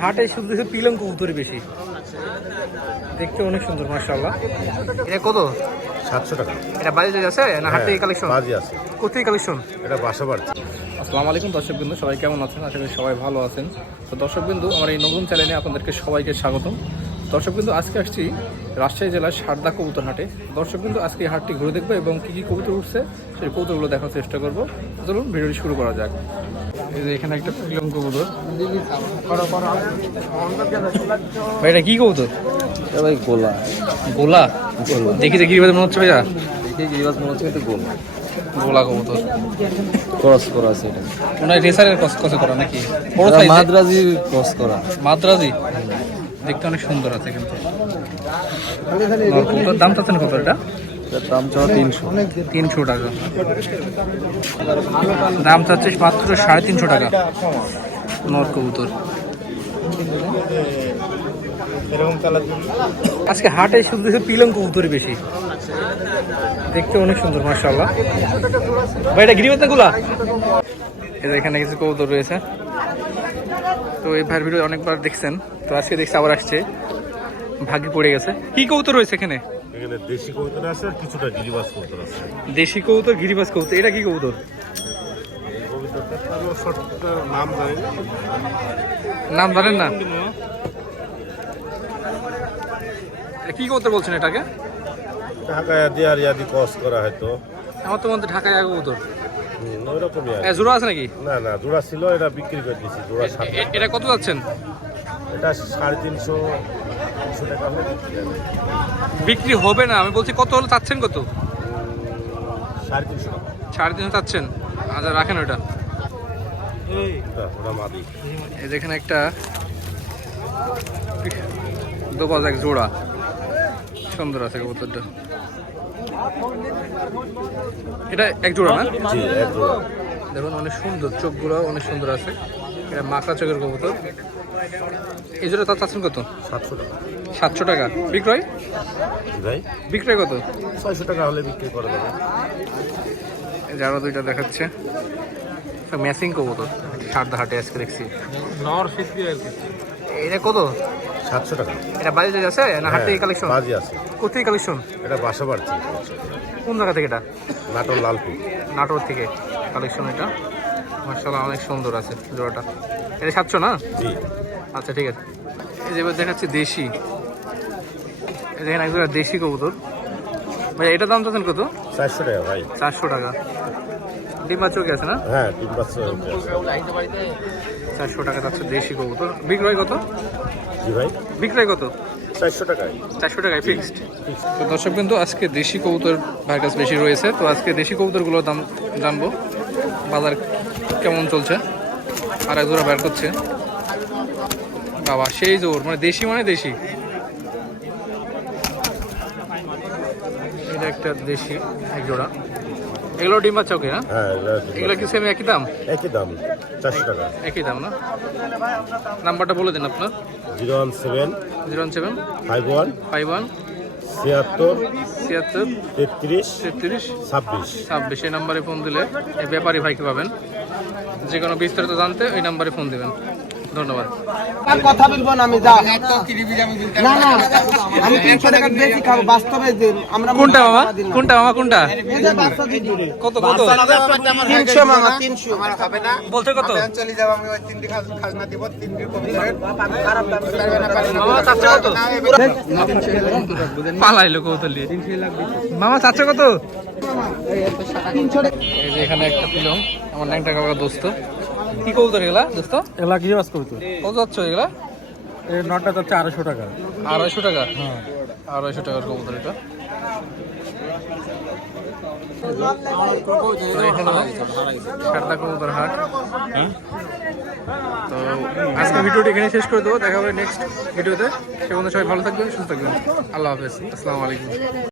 হাটে শুধু শুধু পিলং কবুতর বেশি। দেখতে অনেক সুন্দর মার্শাল্লাহ এটা কত? সাতশো টাকা। এটা বাজেট আছে না হাটে কালেকশন বাজি আছে। কোথায় কালেকশন এটা বাসা বাড়ছে আসসালামু আলাইকুম দর্শকবৃন্দ সবাই কেমন আছেন? আশা করি সবাই ভালো আছেন। তো দর্শকবৃন্দু আমার এই নতুন চ্যানেলে আপনাদেরকে সবাইকে স্বাগতম। দর্শকবৃন্দু আজকে আসছি রাজশাহী জেলার সারদা কবুতর হাটে। দর্শকবৃন্দু আজকে এই হাটটি ঘুরে দেখব এবং কী কী কবুতর উঠছে সেই কবুতরগুলো দেখার চেষ্টা করব। চলুন ভিডিওটি শুরু করা যাক। এই যে এখানে একটা পিলম কবুতর। ভাই এটা কী কবুতর? ভাই গোলা। গোলা? দেখি যে গিরিবাজ মনে হচ্ছে ভাইয়া। দেখে গিরিবাস মনে হচ্ছে কিন্তু গোলা। গোলা কবুতর। ক্রস করা আছে এটা। ওনার রেসারের করা নাকি? মাদ্রাজি ক্রস করা। মাদ্রাজি? দেখতে অনেক সুন্দর আছে কিন্তু। দাম চাচ্ছেন কত এটা? দাম চাওয়া তিনশো। তিনশো টাকা। দাম চাচ্ছে মাত্র সাড়ে তিনশো টাকা। নর কবুতর। আজকে হাটে শুধু শুধু পিলং কবুতরই বেশি। দেখতে অনেক সুন্দর মার্শাল্লাহ ভাই এটা গিরিবাতা গুলা? এখানে কিছু কবুতর রয়েছে। তো এই ভাইয়ের ভিডিও অনেকবার দেখছেন। তো আজকে দেখছি আবার আসছে। ভাগ্যে পড়ে গেছে। কি কবুতর রয়েছে এখানে? এখানে দেশি কবুতর আছে আর কিছুটা গিরিবাস আছে। দেশি কবুতর এটা কি শর্ট নাম জানি নাম জানেন না? কি কবুতর বলছেন এটাকে? ঢাকায় দিয়ে আর ইয়াদি কস করা হয়তো। আমার তো মধ্যে ঢাকায় হুম, ওইরকমই আর জোড়া আছে নাকি? না না জোড়া ছিল এটা বিক্রি করে দিয়েছি জোড়া সাত এটা কত যাচ্ছেন? এটা সাড়ে তিনশো তিনশো টাকা হলে বিক্রি হবে। বিক্রি হবে না আমি বলছি কত হলে চাচ্ছেন কত? সাড়ে তিনশো টাকা। সাড়ে তিনশো চাচ্ছেন? আচ্ছা রাখেন ওটা এই যেখানে একটা দোবাজ এক জোড়া। সুন্দর আছে কবুতরটা। এটা এক জোড়া না? জি এক জোড়া। দেখুন অনেক সুন্দর চোখগুলো অনেক সুন্দর আছে। এটা মাকড়া চোখের কবুতর। এই জোড়া তার চাচ্ছেন কত? সাতশো টাকা। সাতশো টাকা। বিক্রয়? ভাই? বিক্রয় কত? ছয়শো টাকা হলে বিক্রি করা যাবে যারা দুইটা দেখাচ্ছে। ম্যাচিং কবুতর। সারদা হাটে আজকে দেখছি। নর সিদ্ধি এটা কত? সাতশো টাকা। এটা বাজেট আছে না হাটে কালেকশন বাজি আছে। কোথায় কালেকশন এটা বাসা বাড়ছে কোন জায়গা থেকে এটা? নাটোর লালপুর। নাটোর থেকে কালেকশন এটা। মার্শাল্লাহ অনেক সুন্দর আছে জোড়াটা। এটা সাতশো না? জি। আচ্ছা ঠিক আছে। এই যে এবার দেখাচ্ছে দেশি। দেখেন একজন দেশি কবুতর। ভাই এটা দাম চাচ্ছেন কত? চারশো টাকা ভাই। চারশো টাকা। ডিম্বা চোখে আছে না? হ্যাঁ বাচ্চা চারশো টাকা যাচ্ছে দেশি কবুতর। বিক্রয় কত? জি ভাই। বিক্রয় কত? চারশো টাকায়। ফিক্সড তো দর্শক বিন্দু, আজকে দেশি কবুতর ভাইয়ের কাছে বেশি রয়েছে। তো আজকে দেশি কবুতরগুলোর দাম জানব। বাজার কেমন চলছে? আর এক জোড়া বের করছে। বাবা, সেই জোর মানে দেশি মানে দেশি। এটা একটা দেশি এক জোড়া এগুলো ডিম বাচ্চা ওকে না হ্যাঁ এগুলো কি সেম একই দাম? একই দাম চারশো টাকা। একই দাম না? নাম্বারটা বলে দিন আপনার। Zero one seven zero one seven five one five one ছিয়াত্তর ছিয়াত্তর তেত্রিশ তেত্রিশ ছাব্বিশ। ছাব্বিশ এই নাম্বারে ফোন দিলে এই ব্যাপারী ভাইকে পাবেন। যে কোনো বিস্তারিত জানতে ওই নাম্বারে ফোন দিবেন। ধন্যবাদ। কথা বলব না আমি? যা। না না আমি তিনশো টাকা বেশি খাব বাস্তবে আমরা কোনটা মামা? কোনটা মামা কোনটা? কত কত? তিনশো মামা তিনশো। বলতে কত? চলে যাব আমি ওই তিনটি খাজনা দিব তিনটি চাচ্ছে কত? পালাইলো কৌতলি মামা চাচ্ছে কত? এখানে একটা পিলং আমার ন্যাংটা কাকা দোস্ত। কি কৌতর এগুলা দোস্ত? এগুলা গিরিবাস করতো কত যাচ্ছে এগুলা? এই নটটা যাচ্ছে আড়াইশো টাকা। আড়াইশো টাকা? আড়াইশো টাকার কবুতর এটা। সারদা কবুতর হাট। তো আজকে ভিডিওটি এখানে শেষ করে দেবো। দেখা হবে নেক্সট ভিডিওতে। সে বন্ধু সবাই ভালো থাকবেন সুস্থ থাকবেন। আল্লাহ হাফেজ। আসসালামু আলাইকুম।